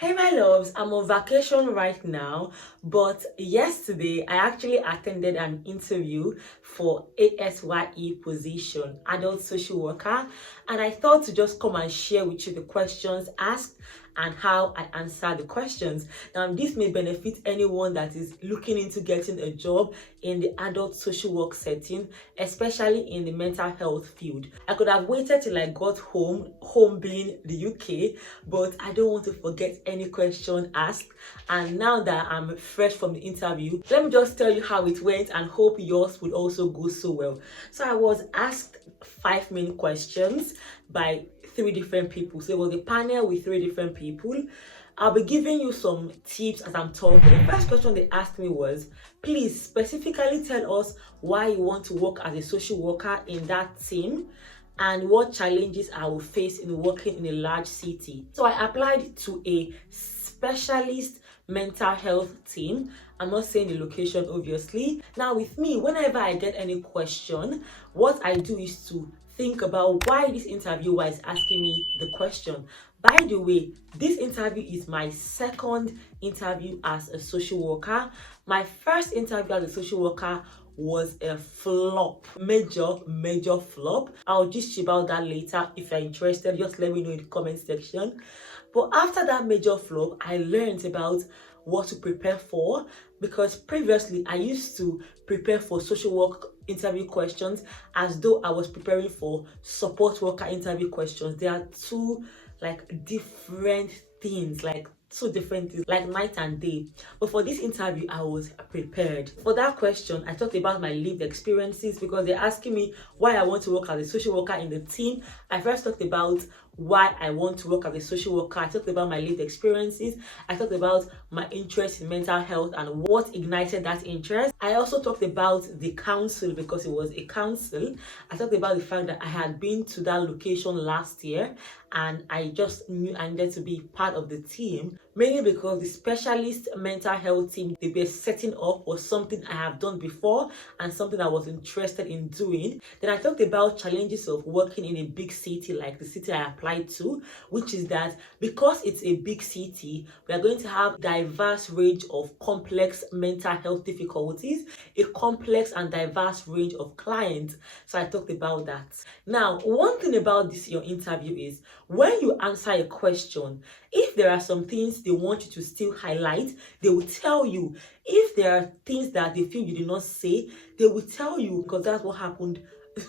Hey my loves, I'm on vacation right now, but yesterday I actually attended an interview for ASYE position, adult social worker, and I thought to just come and share with you the questions asked and how I answer the questions. Now, this may benefit anyone that is looking into getting a job in the adult social work setting, especially in the mental health field. I could have waited till I got home being the UK, but I don't want to forget any question asked. And now that I'm fresh from the interview, let me just tell you how it went and hope yours would also go so well. So I was asked 5 main questions by 3 different people. So it was a panel with 3 different people. I'll be giving you some tips as I'm talking. The first question they asked me was, please specifically tell us why you want to work as a social worker in that team and what challenges I will face in working in a large city. So I applied to a specialist mental health team. I'm not saying the location, obviously. Now with me, whenever I get any question, what I do is to think about why this interviewer is asking me the question. By the way, this interview is my second interview as a social worker. My first interview as a social worker was a flop, major flop. I'll just about that later. If you're interested, just let me know in the comment section. But after that major flop, I learned about what to prepare for, because previously I used to prepare for social work interview questions as though I was preparing for support worker interview questions. They are two different things, two different things, like night and day. But for this interview, I was prepared. For that question, I talked about my lived experiences, because they're asking me why I want to work as a social worker in the team. I first talked about why I want to work as a social worker. I talked about my lived experiences. I talked about my interest in mental health and what ignited that interest. I also talked about the council, because it was a council. I talked about the fact that I had been to that location last year and I just knew I needed to be part of the team, mainly because the specialist mental health team they were setting up was something I have done before and something I was interested in doing. Then I talked about challenges of working in a big city like the city I applied to, which is that because it's a big city, we are going to have diverse range of complex mental health difficulties, a complex and diverse range of clients. So I talked about that. Now, one thing about this your interview is when you answer a question, if there are some things they want you to still highlight, they will tell you. If there are things that they feel you did not say, they will tell you, because that's what happened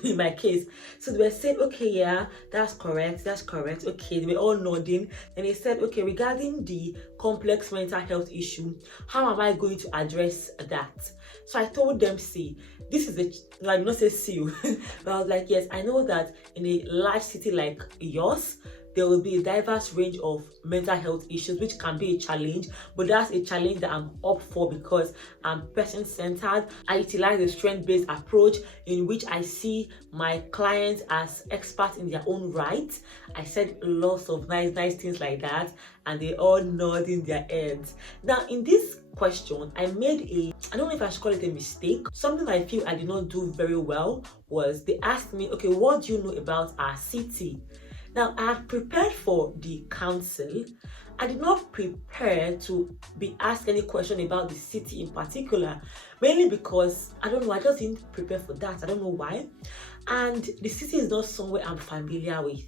in my case. So they were saying, okay, yeah, that's correct, okay, they were all nodding. And they said, okay, regarding the complex mental health issue, how am I going to address that? So I told them, see, this is I did not say see you, but I was like, yes, I know that in a large city like yours, there will be a diverse range of mental health issues, which can be a challenge, but that's a challenge that I'm up for because I'm person-centered. I utilize a strength-based approach in which I see my clients as experts in their own right. I said lots of nice things like that, and they all nodding their heads. Now, in this question, I made I don't know if I should call it a mistake. Something I feel I did not do very well was they asked me, okay, what do you know about our city? Now, I had prepared for the council. I did not prepare to be asked any question about the city in particular, mainly because, I don't know, I just didn't prepare for that. I don't know why. And the city is not somewhere I'm familiar with.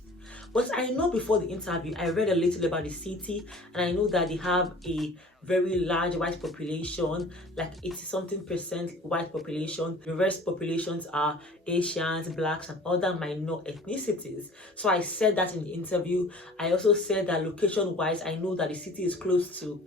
But I know before the interview, I read a little about the city, and I know that they have a very large white population, like 80-something% white population. The rest populations are Asians, blacks, and other minor ethnicities. So I said that in the interview. I also said that location-wise, I know that the city is close to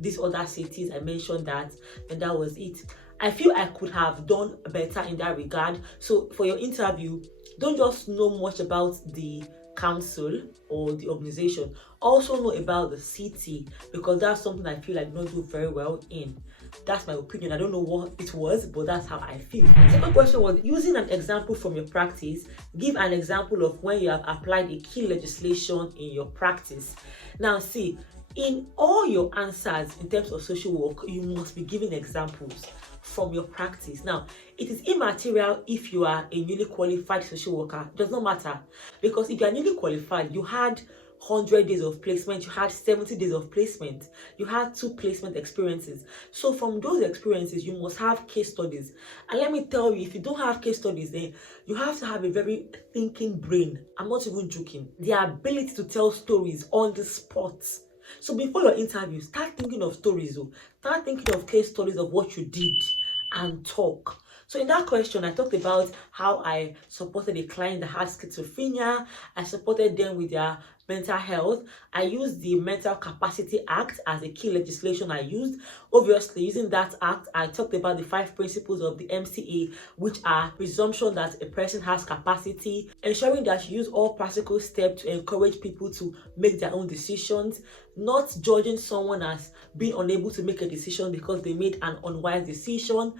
these other cities. I mentioned that, and that was it. I feel I could have done better in that regard. So for your interview, don't just know much about the council or the organization, also know about the city, because that's something I feel I did not do very well in. That's my opinion. I don't know what it was, but that's how I feel. The second question was, using an example from your practice, give an example of when you have applied a key legislation in your practice. Now see, in all your answers in terms of social work, you must be giving examples from your practice. Now, it is immaterial if you are a newly qualified social worker. It does not matter, because if you are newly qualified, you had 100 days of placement, you had 70 days of placement, you had 2 placement experiences. So from those experiences, you must have case studies. And let me tell you, if you don't have case studies, then you have to have a very thinking brain. I'm not even joking. The ability to tell stories on the spot. So before your interview, start thinking of stories. Start thinking of case studies of what you did and talk. So in that question, I talked about how I supported a client that had schizophrenia. I supported them with their mental health. I used the Mental Capacity Act as a key legislation I used. Obviously, using that act, I talked about the 5 principles of the MCA, which are presumption that a person has capacity, ensuring that you use all practical steps to encourage people to make their own decisions, not judging someone as being unable to make a decision because they made an unwise decision.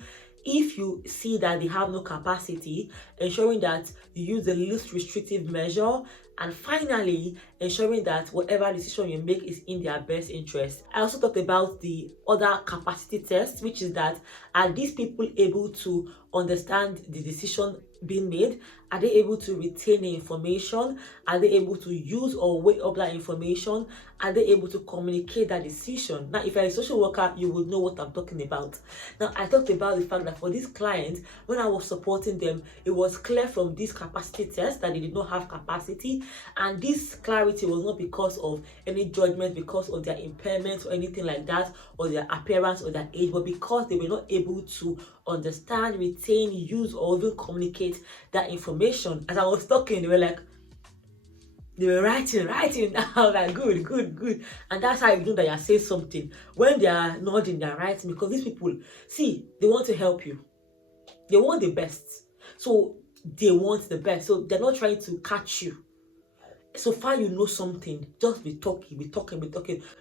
If you see that they have no capacity, ensuring that you use the least restrictive measure, and finally, ensuring that whatever decision you make is in their best interest. I also talked about the other capacity test, which is that are these people able to understand the decision being made? Are they able to retain the information? Are they able to use or weigh up that information? Are they able to communicate that decision? Now, if you're a social worker, you would know what I'm talking about. Now, I talked about the fact that for this client, when I was supporting them, it was clear from this capacity test that they did not have capacity. And this clarity was not because of any judgment, because of their impairments or anything like that, or their appearance or their age, but because they were not able to understand, retain, use, or even communicate that information. As I was talking, they were writing. I was like, good. And that's how you know that you're saying something. When they are nodding, they're writing, because these people, see, they want to help you. They want the best. So they want the best. So they're not trying to catch you. So far you know something, just be talking.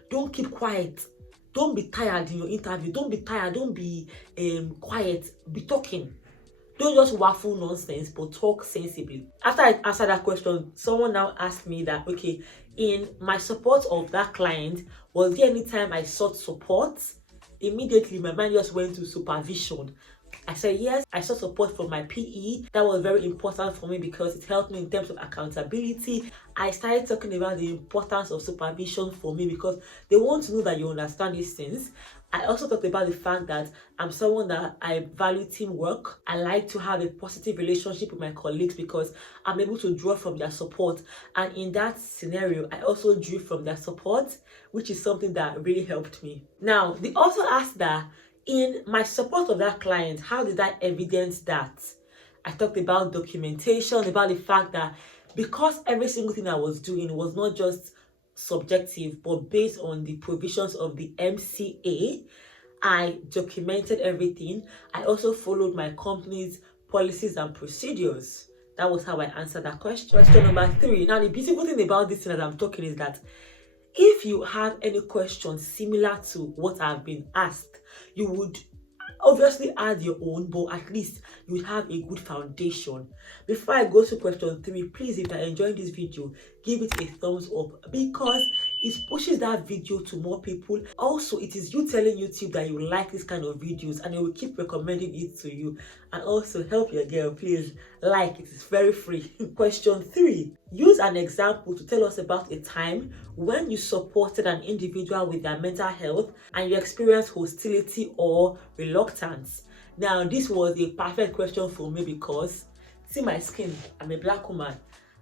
Don't keep quiet. Don't be tired in your interview. Don't be tired. Don't be quiet. Be talking. Don't just waffle nonsense, but talk sensibly. After I answered that question, someone now asked me that, okay, in my support of that client, was there any time I sought support? Immediately, my mind just went to supervision. I said, yes, I sought support from my PE. That was very important for me because it helped me in terms of accountability. I started talking about the importance of supervision for me because they want to know that you understand these things. I also talked about the fact that I'm someone that I value teamwork. I like to have a positive relationship with my colleagues because I'm able to draw from their support. And in that scenario, I also drew from their support, which is something that really helped me. Now, they also asked that in my support of that client, how did I evidence that? I talked about documentation, about the fact that because every single thing I was doing was not just subjective, but based on the provisions of the MCA, I documented everything. I also followed my company's policies and procedures. That was how I answered that question. Question number 3. Now, the beautiful thing about this thing that I'm talking is that if you have any questions similar to what I've been asked, you would obviously add your own, but at least you will have a good foundation. Before I go to question 3, please, if you're enjoying this video, give it a thumbs up because it pushes that video to more people. Also, it is you telling YouTube that you like this kind of videos and it will keep recommending it to you. And also help your girl, please like it. It's very free. Question 3, use an example to tell us about a time when you supported an individual with their mental health and you experienced hostility or reluctance. Now, this was a perfect question for me because see my skin, I'm a black woman.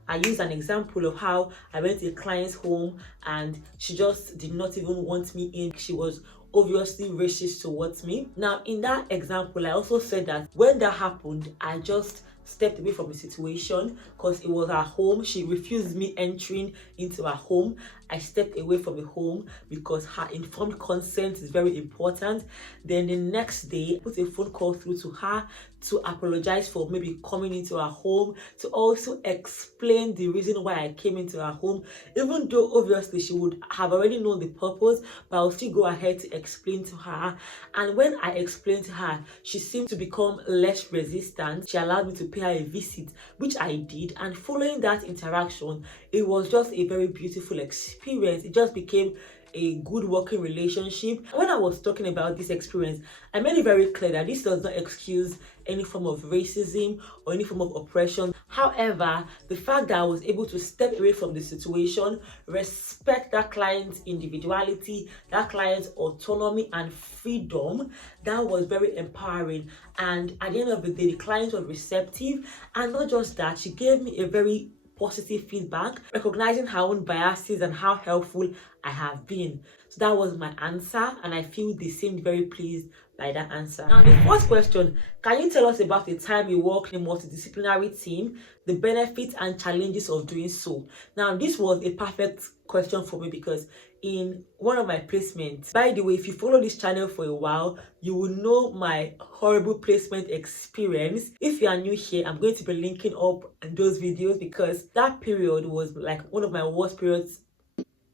I used an example of how I went to a client's home and she just did not even want me in. She was obviously racist towards me. Now, in that example, I also said that when that happened, I just stepped away from the situation because it was her home. She refused me entering into her home. I stepped away from the home because her informed consent is very important. Then the next day, I put a phone call through to her to apologize for maybe coming into her home, to also explain the reason why I came into her home, even though obviously she would have already known the purpose, but I'll still go ahead to explain to her. And when I explained to her, she seemed to become less resistant. She allowed me to pay her a visit, which I did, and following that interaction, it was just a very beautiful experience. It just became a good working relationship. When I was talking about this experience, I made it very clear that this does not excuse any form of racism or any form of oppression. However, the fact that I was able to step away from the situation, respect that client's individuality, that client's autonomy and freedom, that was very empowering. And at the end of the day, the client was receptive, and not just that, she gave me a very positive feedback, recognizing her own biases and how helpful I have been. So that was my answer, and I feel they seemed very pleased by that answer. Now, the first question: can you tell us about the time you worked in a multidisciplinary team, the benefits and challenges of doing so? Now, this was a perfect question for me because in one of my placements, by the way, if you follow this channel for a while, you will know my horrible placement experience. If you are new here, I'm going to be linking up those videos because that period was like one of my worst periods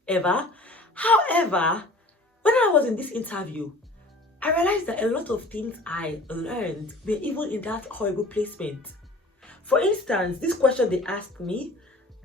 ever. However, when I was in this interview, I realized that a lot of things I learned were even in that horrible placement. For instance, this question they asked me,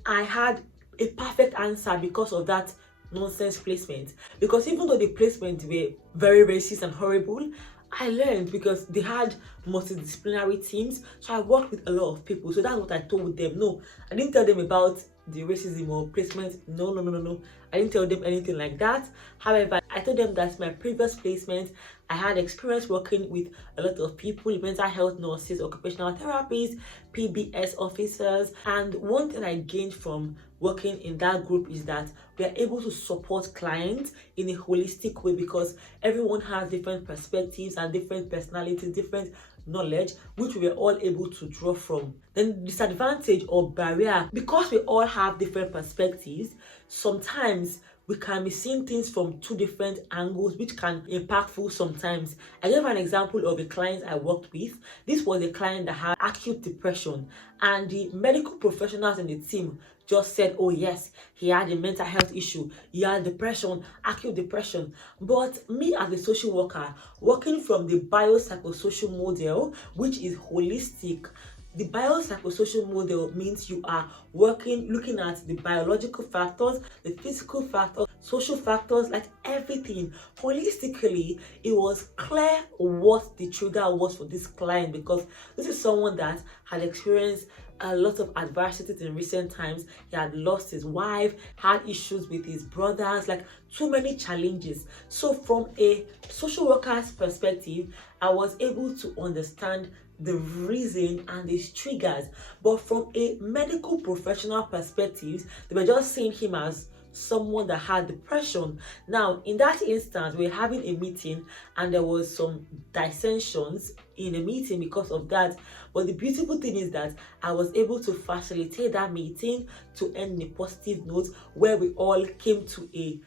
I had a perfect answer because of that nonsense placement. Because even though the placements were very racist and horrible, I learned because they had multidisciplinary teams. So I worked with a lot of people. So that's what I told them. No, I didn't tell them about the racism or placement. No. I didn't tell them anything like that. However, I told them that my previous placement, I had experience working with a lot of people, mental health nurses, occupational therapists, PBS officers. And one thing I gained from working in that group is that we are able to support clients in a holistic way because everyone has different perspectives and different personalities, different knowledge, which we are all able to draw from. Then the disadvantage or barrier, because we all have different perspectives, sometimes we can be seeing things from two different angles, which can be impactful sometimes. I gave an example of a client I worked with. This was a client that had acute depression, and the medical professionals in the team just said, oh yes, he had a mental health issue, he had depression, acute depression. But me as a social worker, working from the biopsychosocial model, which is holistic, the biopsychosocial model means you are looking at the biological factors, the physical factors, social factors, like everything. Holistically, it was clear what the trigger was for this client because this is someone that had experienced a lot of adversities in recent times. He had lost his wife, had issues with his brothers, like too many challenges. So from a social worker's perspective, I was able to understand the reason and these triggers. But from a medical professional perspective, they were just seeing him as someone that had depression. Now, in that instance, we're having a meeting and there was some dissensions in a meeting because of that. But the beautiful thing is that I was able to facilitate that meeting to end in a positive note where we all came to a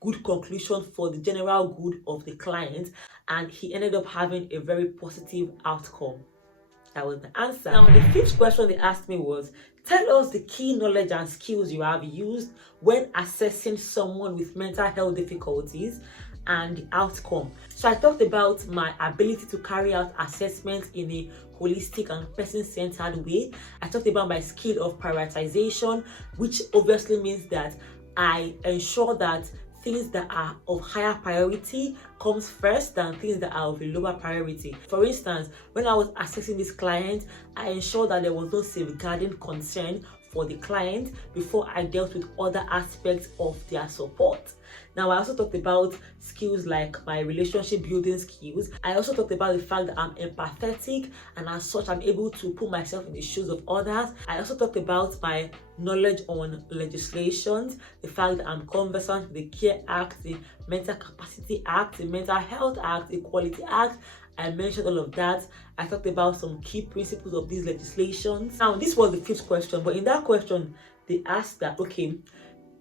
good conclusion for the general good of the client, and he ended up having a very positive outcome. That was the answer. Now, the fifth question they asked me was, tell us the key knowledge and skills you have used when assessing someone with mental health difficulties and the outcome. So I talked about my ability to carry out assessments in a holistic and person-centered way. I talked about my skill of prioritization, which obviously means that I ensure that things that are of higher priority comes first than things that are of a lower priority. For instance, when I was assessing this client, I ensured that there was no safeguarding concern for the client before I dealt with other aspects of their support. Now, I also talked about skills like my relationship building skills. I also talked about the fact that I'm empathetic, and as such, I'm able to put myself in the shoes of others. I also talked about my knowledge on legislations, the fact that I'm conversant with the Care Act, the Mental Capacity Act, the Mental Health Act, the Equality Act. I mentioned all of that. I talked about some key principles of these legislations. Now, this was the fifth question, but in that question, they asked that, okay,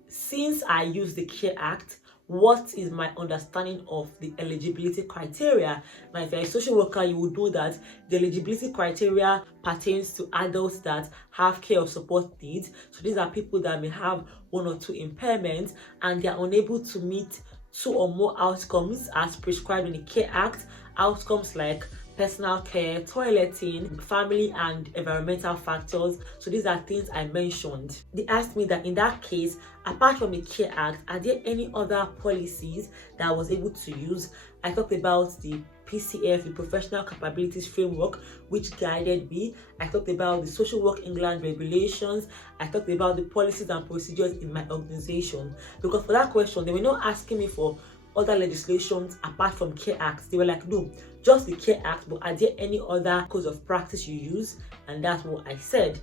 since I use the Care Act, what is my understanding of the eligibility criteria? Now, if you're a social worker, you would know that the eligibility criteria pertains to adults that have care or support needs. So these are people that may have one or two impairments and they are unable to meet two or more outcomes as prescribed in the Care Act. Outcomes like personal care, toileting, family and environmental factors. So these are things I mentioned. They asked me that in that case, apart from the Care Act, are there any other policies that I was able to use? I talked about the PCF, the Professional Capabilities Framework, which guided me. I talked about the Social Work England regulations. I talked about the policies and procedures in my organization. Because for that question, they were not asking me for other legislations apart from Care Acts. They were like, no, just the Care Act, but are there any other codes of practice you use? And that's what I said.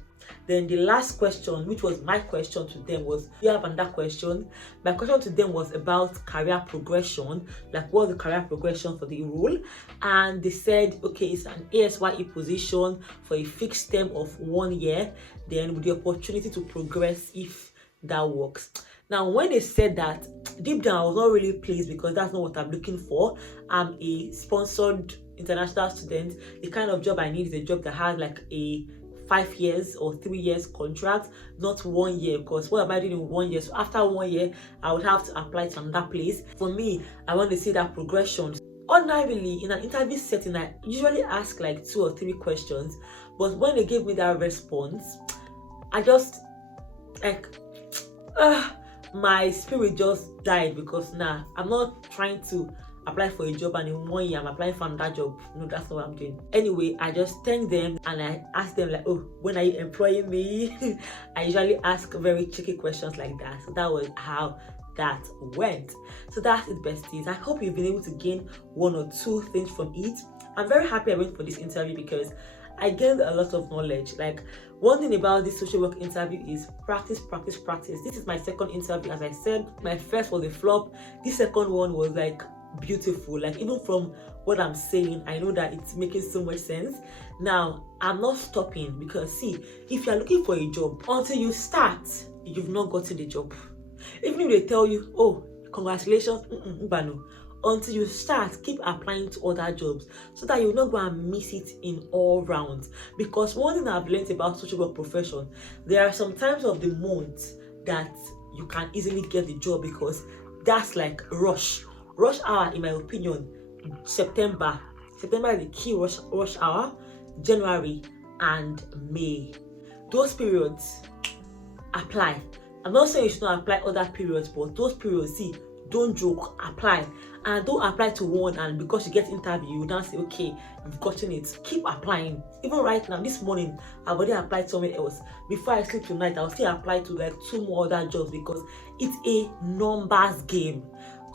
Then the last question, which was my question to them, was, do you have another question? My question to them was about career progression, like what's the career progression for the role? And they said, okay, it's an ASYE position for a fixed term of 1 year, then with the opportunity to progress if that works. Now, when they said that, deep down I was not really pleased because that's not what I'm looking for. I'm a sponsored international student. The kind of job I need is a job that has like a 5 years or 3 years contract, not 1 year, because what am I doing in 1 year? So after 1 year I would have to apply to another place. For me, I want to see that progression. Ordinarily, in an interview setting, I usually ask like 2 or 3 questions, but when they gave me that response, I just like my spirit just died, because I'm not trying to apply for a job and in 1 year I'm applying for another job. No, that's not what I'm doing. Anyway, I just thanked them and I asked them like, oh, when are you employing me? I usually ask very tricky questions like that. So that was how that went. So that's it, besties. I hope you've been able to gain 1 or 2 things from it. I'm very happy I went for this interview because I gained a lot of knowledge. Like, one thing about this social work interview is practice. This is my second interview. As I said, my first was a flop. This second one was like beautiful. Like, even from what I'm saying, I know that it's making so much sense. Now, I'm not stopping, because see, if you're looking for a job, until you start, you've not gotten the job. Even if they tell you, oh, congratulations, until you start, keep applying to other jobs so that you're not going to miss it in all rounds. Because one thing I've learned about social work profession, there are some times of the month that you can easily get the job, because that's like rush hour, in my opinion. September is the key rush hour. January and May, those periods, apply. I'm not saying you should not apply other periods, but those periods, see, don't joke, apply. And don't apply to one and because you get interview, you don't say, okay, you've gotten it. Keep applying. Even right now, this morning, I've already applied somewhere else. Before I sleep tonight, I'll still apply to like 2 more other jobs, because it's a numbers game.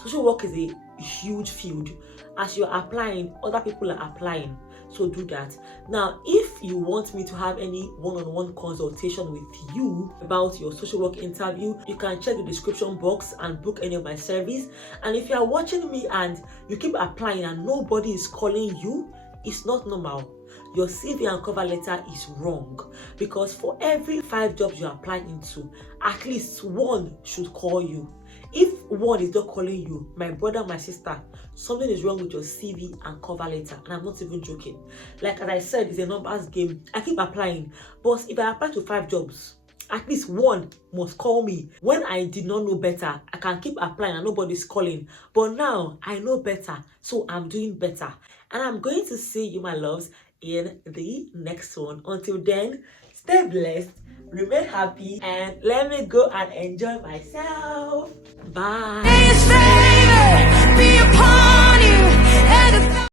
Social work is a huge field. As you're applying, other people are applying. So do that. Now, if you want me to have any one-on-one consultation with you about your social work interview, you can check the description box and book any of my service. And if you are watching me and you keep applying and nobody is calling you, it's not normal. Your CV and cover letter is wrong, because for every 5 jobs you apply into, at least 1 should call you. If 1 is not calling you, my brother, my sister, something is wrong with your CV and cover letter. And I'm not even joking. Like, as I said, it's a numbers game. I keep applying, but if I apply to 5 jobs, at least 1 must call me. When I did not know better, I can keep applying and nobody's calling. But now I know better, so I'm doing better. And I'm going to see you, my loves, in the next one. Until then, stay blessed, remain happy, and let me go and enjoy myself. Bye.